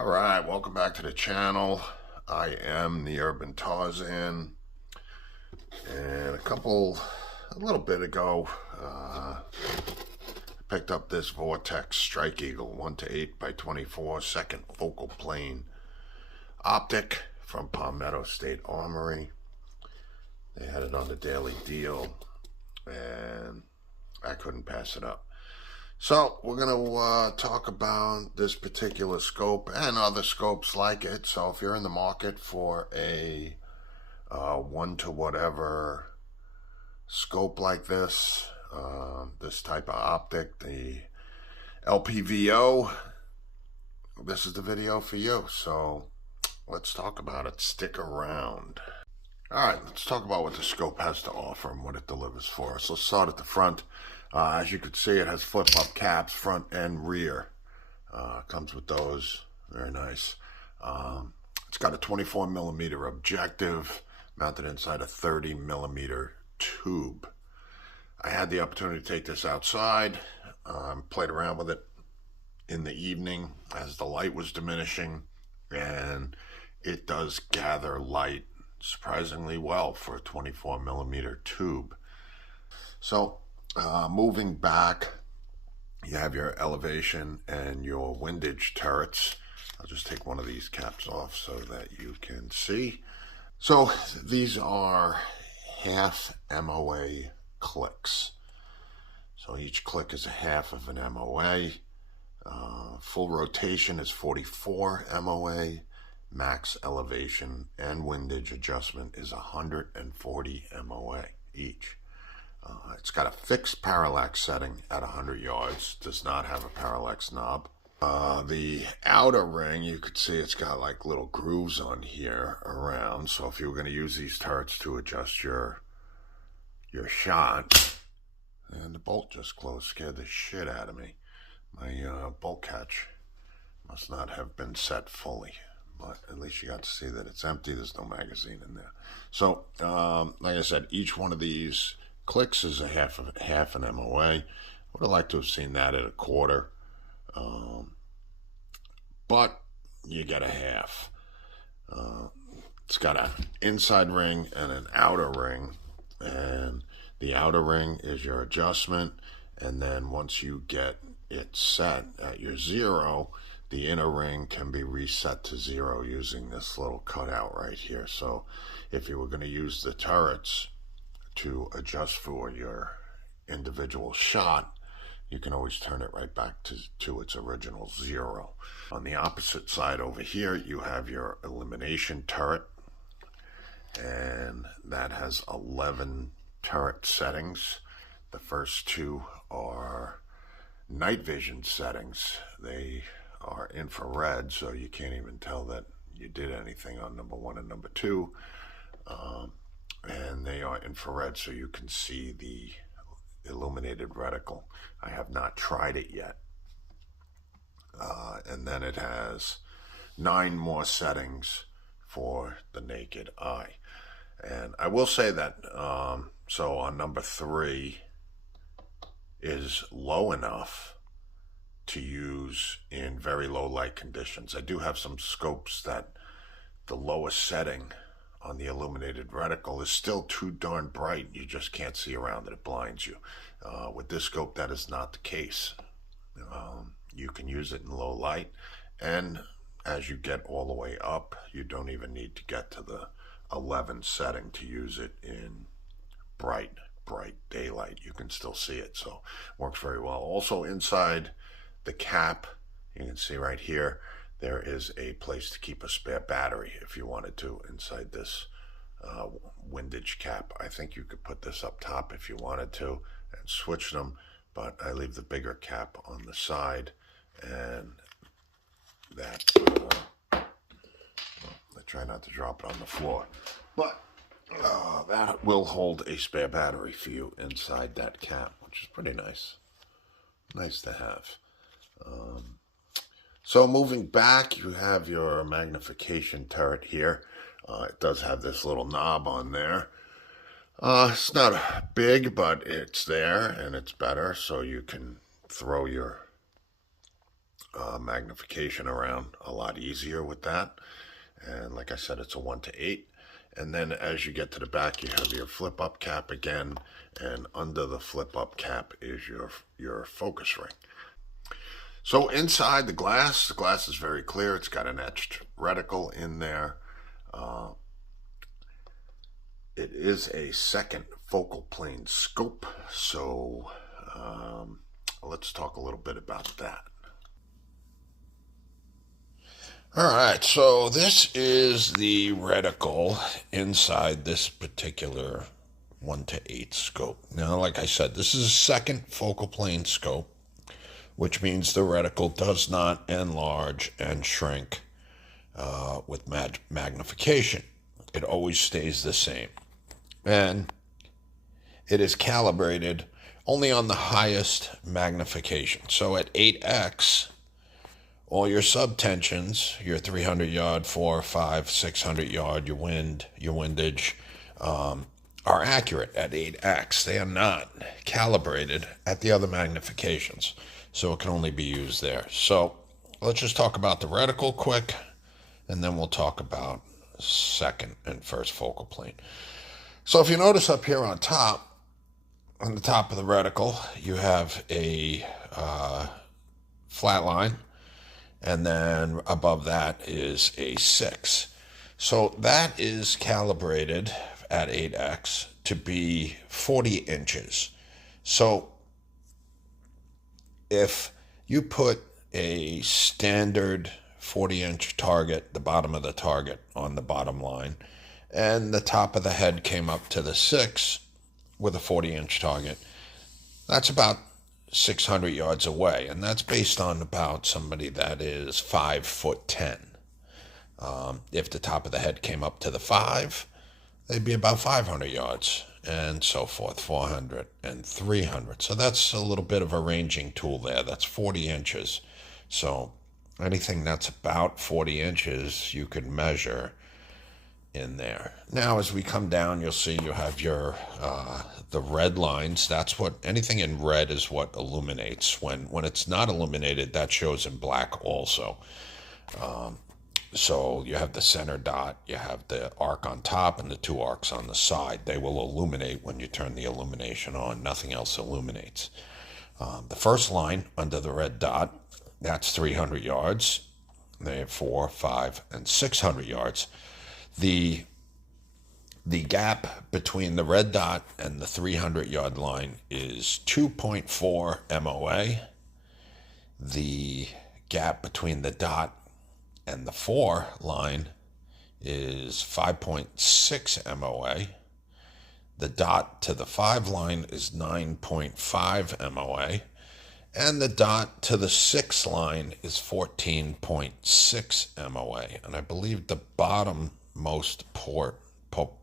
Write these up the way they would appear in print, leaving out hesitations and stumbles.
All right, welcome back to the channel. I am the Urban Tarzan, and a little bit ago, I picked up this Vortex Strike Eagle 1:8 by 24 second focal plane optic from Palmetto State Armory. They had it on the daily deal, and I couldn't pass it up. So we're going to talk about this particular scope and other scopes like it. So if you're in the market for a one to whatever scope like this, this type of optic, the LPVO, this is the video for you. So let's talk about it. Stick around. All right, let's talk about what the scope has to offer and what it delivers for us. Let's start at the front. As you can see, it has flip-up caps, front and rear. Comes with those, very nice. It's got a 24 millimeter objective mounted inside a 30 millimeter tube. I had the opportunity to take this outside, played around with it in the evening as the light was diminishing, and it does gather light surprisingly well for a 24 millimeter tube. So moving back, you have your elevation and your windage turrets. I'll just take one of these caps off so that you can see. So these are half MOA clicks. So each click is a half of an MOA. Full rotation is 44 MOA. Max elevation and windage adjustment is 140 MOA each. It's got a fixed parallax setting at 100 yards. Does not have a parallax knob. The outer ring, you could see it's got like little grooves on here around. So if you were going to use these turrets to adjust your shot, and the bolt just closed, scared the shit out of me. My bolt catch must not have been set fully, but at least you got to see that it's empty. There's no magazine in there. So like I said, each one of these clicks is a half an MOA. Would have liked to have seen that at a quarter, but you get a half. It's got an inside ring and an outer ring, and the outer ring is your adjustment, and then once you get it set at your 0, the inner ring can be reset to 0 using this little cutout right here. So if you were going to use the turrets to adjust for your individual shot, you can always turn it right back to its original 0. On the opposite side over here, you have your illumination turret, and that has 11 turret settings. The first 2 are night vision settings. They are infrared, so you can't even tell that you did anything on number 1 and number 2. And they are infrared, so you can see the illuminated reticle. I have not tried it yet. And then it has 9 more settings for the naked eye. And I will say that, so on number 3 is low enough to use in very low light conditions. I do have some scopes that the lowest setting on the illuminated reticle is still too darn bright. You just can't see around it. It blinds you. With this scope, that is not the case. You can use it in low light, and as you get all the way up, you don't even need to get to the 11 setting to use it in bright daylight. You can still see it, so works very well. Also inside the cap, you can see right here, there is a place to keep a spare battery if you wanted to inside this windage cap. I think you could put this up top if you wanted to and switch them, but I leave the bigger cap on the side, and that I try not to drop it on the floor, but that will hold a spare battery for you inside that cap, which is pretty nice to have. So moving back, you have your magnification turret here. It does have this little knob on there. It's not big, but it's there, and it's better, so you can throw your magnification around a lot easier with that. And like I said, it's a 1:8. And then as you get to the back, you have your flip up cap again, and under the flip up cap is your focus ring. So inside the glass is very clear. It's got an etched reticle in there. It is a second focal plane scope, so let's talk a little bit about that. All right, so this is the reticle inside this particular 1:8 scope. Now, like I said, this is a second focal plane scope, which means the reticle does not enlarge and shrink with magnification. It always stays the same. And it is calibrated only on the highest magnification. So at 8x, all your subtensions, your 300 yard, 4, 5, 600 yard, your windage, are accurate at 8x. They are not calibrated at the other magnifications. So it can only be used there. So let's just talk about the reticle quick, and then we'll talk about second and first focal plane. So if you notice up here on the top of the reticle, you have a flat line, and then above that is a 6. So that is calibrated at 8x to be 40 inches. So if you put a standard 40-inch target, the bottom of the target on the bottom line, and the top of the head came up to the 6 with a 40-inch target, that's about 600 yards away, and that's based on about somebody that is 5'10". If the top of the head came up to the 5, they'd be about 500 yards, and so forth, 400 and 300. So that's a little bit of a ranging tool there. That's 40 inches. So anything that's about 40 inches, you could measure in there. Now, as we come down, you'll see you have your the red lines. That's what, anything in red is what illuminates. When it's not illuminated, that shows in black also. So you have the center dot, you have the arc on top, and the 2 arcs on the side. They will illuminate when you turn the illumination on. Nothing else illuminates. The first line under the red dot, that's 300 yards. They have 4, 5, and 600 yards. The gap between the red dot and the 300-yard line is 2.4 MOA. The gap between the dot and the 4 line is 5.6 MOA. The dot to the 5 line is 9.5 MOA. And the dot to the 6 line is 14.6 MOA. And I believe the bottommost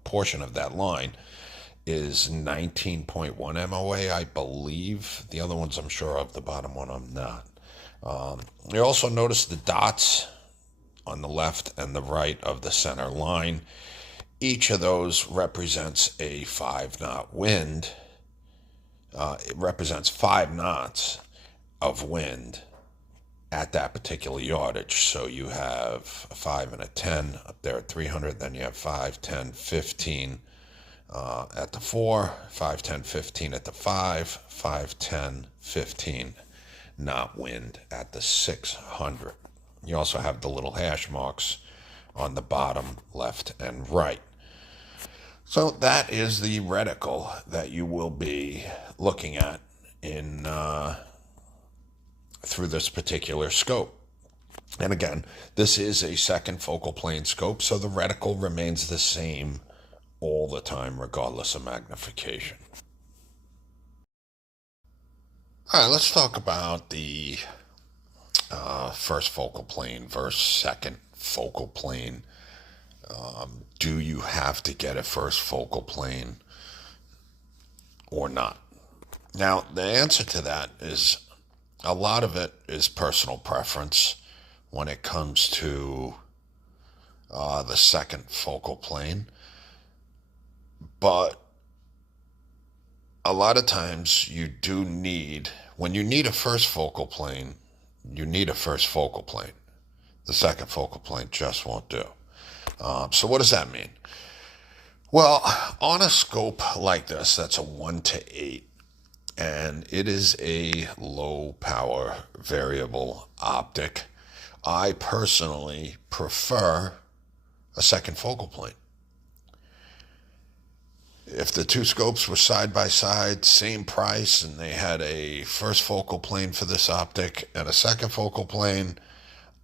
portion of that line is 19.1 MOA, I believe. The other ones I'm sure of, the bottom one I'm not. You also notice the dots on the left and the right of the center line. Each of those represents a 5-knot wind. It represents 5 knots of wind at that particular yardage. So you have a 5 and a 10 up there at 300, then you have 5, 10, 15 at the 4, 5, 10, 15 at the 5, 5, 10, 15 knot wind at the 600. You also have the little hash marks on the bottom left and right. So that is the reticle that you will be looking at in through this particular scope. And again, this is a second focal plane scope, so the reticle remains the same all the time, regardless of magnification. All right, let's talk about the first focal plane versus second focal plane. Do you have to get a first focal plane or not? Now, the answer to that is a lot of it is personal preference when it comes to the second focal plane. But a lot of times you do need, when you need a first focal plane, you need a first focal plane. The second focal plane just won't do. So what does that mean? Well, on a scope like this, that's a 1:8, and it is a low power variable optic, I personally prefer a second focal plane. If the two scopes were side by side, same price, and they had a first focal plane for this optic and a second focal plane,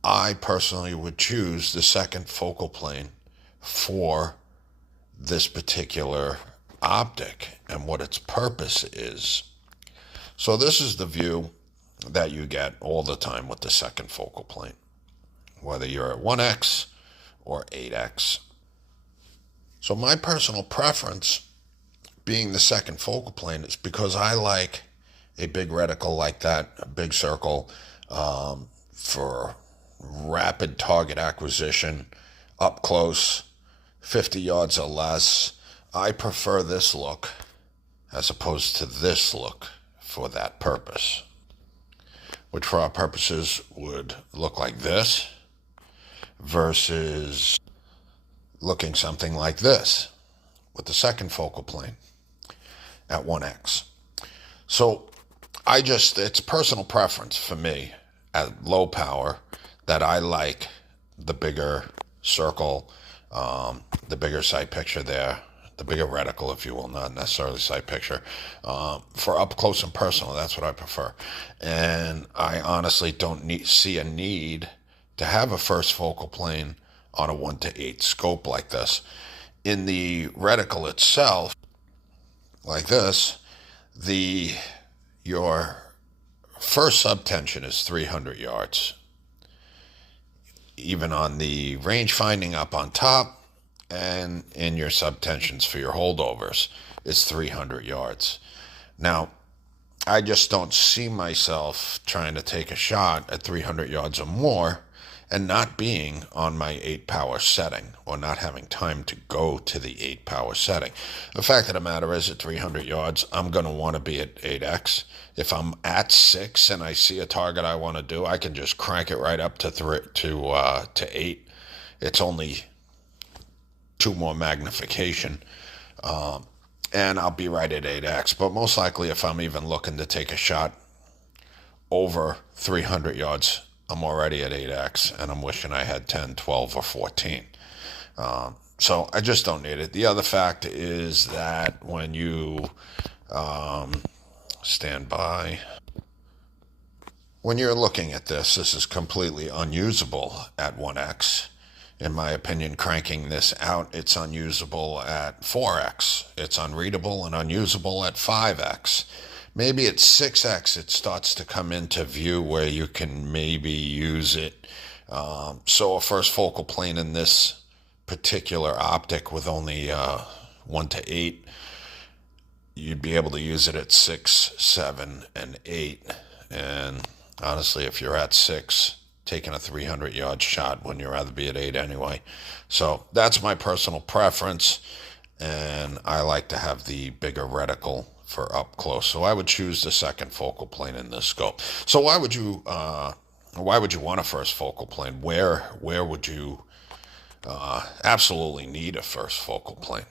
I personally would choose the second focal plane for this particular optic and what its purpose is. So this is the view that you get all the time with the second focal plane, whether you're at 1x or 8x. So my personal preference being the second focal plane is because I like a big reticle like that, a big circle, for rapid target acquisition, up close, 50 yards or less. I prefer this look as opposed to this look for that purpose, which for our purposes would look like this versus looking something like this with the second focal plane at 1x. So it's personal preference for me at low power that I like the bigger circle, the bigger sight picture there, the bigger reticle, if you will, not necessarily sight picture. For up close and personal, that's what I prefer. And I honestly don't see a need to have a first focal plane on a 1:8 scope like this. In the reticle itself, like this, your first subtension is 300 yards. Even on the range finding up on top, and in your subtensions for your holdovers is 300 yards. Now, I just don't see myself trying to take a shot at 300 yards or more and not being on my 8 power setting or not having time to go to the 8 power setting. The fact of the matter is at 300 yards, I'm going to want to be at 8x. If I'm at 6 and I see a target I want to do, I can just crank it right up to 8. It's only 2 more magnification, and I'll be right at 8x. But most likely, if I'm even looking to take a shot over 300 yards, I'm already at 8x, and I'm wishing I had 10, 12, or 14. So I just don't need it. The other fact is that when you stand by, when you're looking at this is completely unusable at 1x. In my opinion, cranking this out, it's unusable at 4x. It's unreadable and unusable at 5x. Maybe at 6x it starts to come into view where you can maybe use it. So a first focal plane in this particular optic with only 1:8, you'd be able to use it at 6, 7, and 8. And honestly, if you're at 6, taking a 300-yard shot when you'd rather be at 8 anyway. So that's my personal preference, and I like to have the bigger reticle for up close. So I would choose the second focal plane in this scope. So why would you want a first focal plane? Where would you absolutely need a first focal plane?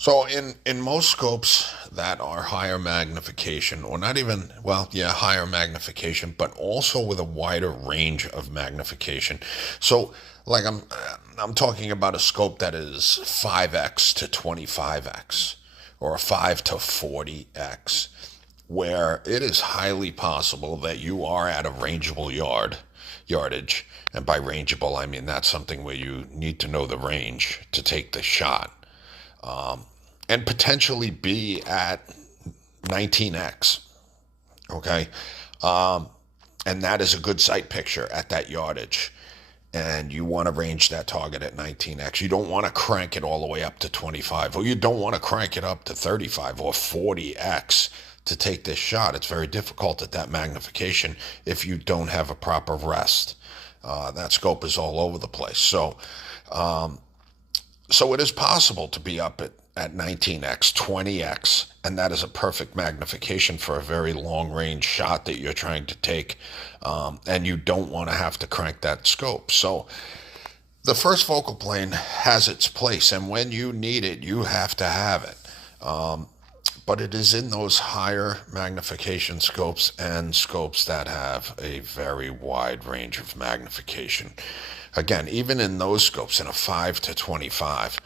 So in most scopes that are higher magnification, or not even, higher magnification, but also with a wider range of magnification. So like I'm talking about a scope that is 5x to 25x, or a 5 to 40x, where it is highly possible that you are at a rangeable yardage. And by rangeable, I mean that's something where you need to know the range to take the shot. And potentially be at 19x, okay? And that is a good sight picture at that yardage. And you want to range that target at 19x. You don't want to crank it all the way up to 25, or you don't want to crank it up to 35 or 40x to take this shot. It's very difficult at that magnification if you don't have a proper rest. That scope is all over the place. So it is possible to be up at 19x, 20x, and that is a perfect magnification for a very long range shot that you're trying to take, and you don't want to have to crank that scope. So the first focal plane has its place, and when you need it, you have to have it. But it is in those higher magnification scopes and scopes that have a very wide range of magnification. Again, even in those scopes, in a 5 to 25,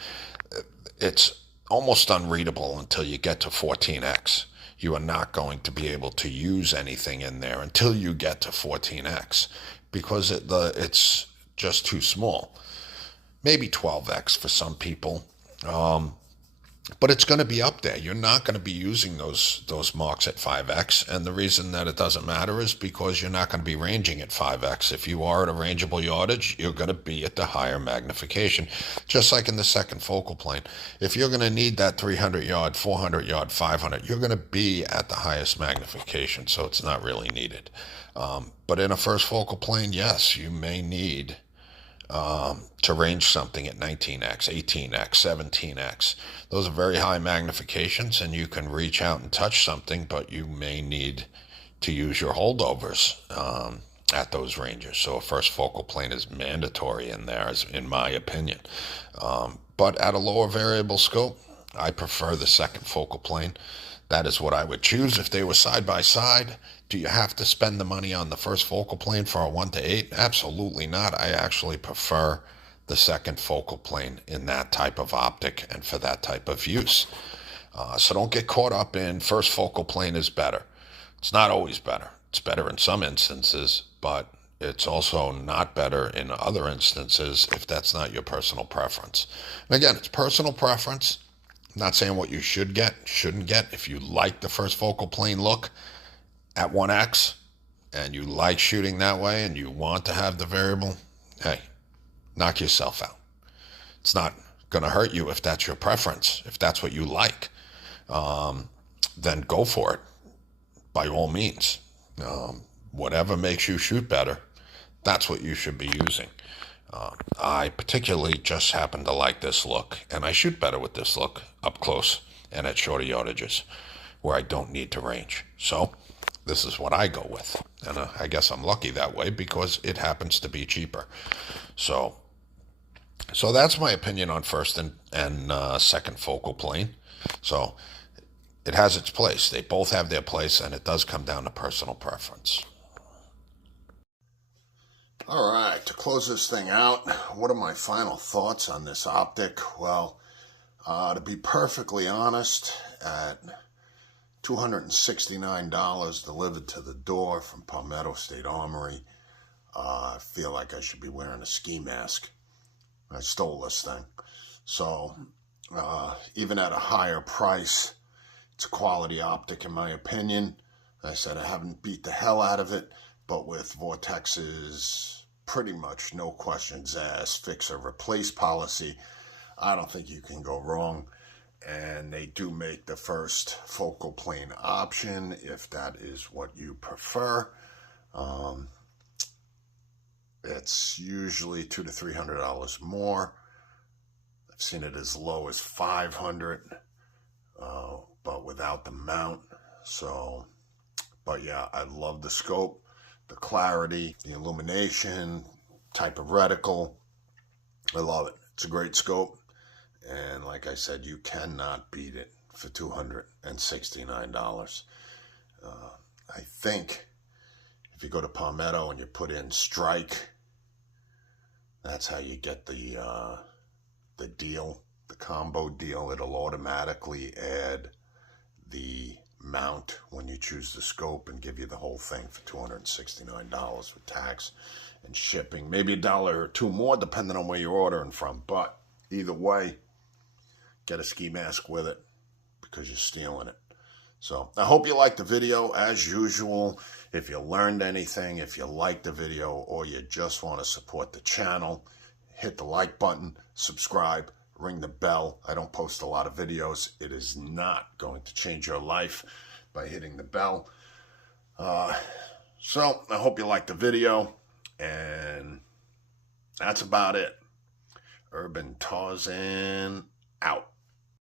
it's almost unreadable until you get to 14x. You are not going to be able to use anything in there until you get to 14x because it's just too small. Maybe 12x for some people. But it's going to be up there. You're not going to be using those marks at 5x, and the reason that it doesn't matter is because you're not going to be ranging at 5x. If you are at a rangeable yardage, you're going to be at the higher magnification, just like in the second focal plane. If you're going to need that 300 yard, 400 yard, 500, you're going to be at the highest magnification, so it's not really needed. But in a first focal plane, yes, you may need to range something at 19x, 18x, 17x. Those are very high magnifications, and you can reach out and touch something, but you may need to use your holdovers at those ranges. So a first focal plane is mandatory in there, in my opinion. But at a lower variable scope, I prefer the second focal plane. That is what I would choose if they were side by side. Do you have to spend the money on the first focal plane for a 1 to 8? Absolutely not. I actually prefer the second focal plane in that type of optic and for that type of use. So don't get caught up in first focal plane is better. It's not always better. It's better in some instances, but it's also not better in other instances if that's not your personal preference. And again, it's personal preference. I'm not saying what you should get, shouldn't get. If you like the first focal plane look at 1x and you like shooting that way and you want to have the variable, hey, knock yourself out. It's not going to hurt you if that's your preference. If that's what you like, then go for it by all means. Whatever makes you shoot better, that's what you should be using. I particularly just happen to like this look, and I shoot better with this look up close and at shorter yardages where I don't need to range. So this is what I go with, and I guess I'm lucky that way because it happens to be cheaper. So that's my opinion on first and second focal plane. So it has its place. They both have their place, and it does come down to personal preference. All right, to close this thing out, what are my final thoughts on this optic? Well, to be perfectly honest, at $269 delivered to the door from Palmetto State Armory, I feel like I should be wearing a ski mask. I stole this thing. So even at a higher price, it's a quality optic in my opinion. I said I haven't beat the hell out of it, but with Vortex's pretty much no questions asked fix or replace policy, I don't think you can go wrong. And they do make the first focal plane option if that is what you prefer. It's usually $200 to $300 more. I've seen it as low as $500, but without the mount. So, but yeah, I love the scope, the clarity, the illumination, type of reticle. I love it. It's a great scope. And like I said, you cannot beat it for $269. I think if you go to Palmetto and you put in Strike, that's how you get the deal, the combo deal. It'll automatically add the mount when you choose the scope and give you the whole thing for $269 with tax and shipping. Maybe $1 or $2 more depending on where you're ordering from. But either way, get a ski mask with it because you're stealing it. So I hope you liked the video as usual. If you learned anything, if you liked the video, or you just want to support the channel, hit the like button, subscribe, ring the bell. I don't post a lot of videos. It is not going to change your life by hitting the bell. So I hope you liked the video, and that's about it. Urban Tarzan out.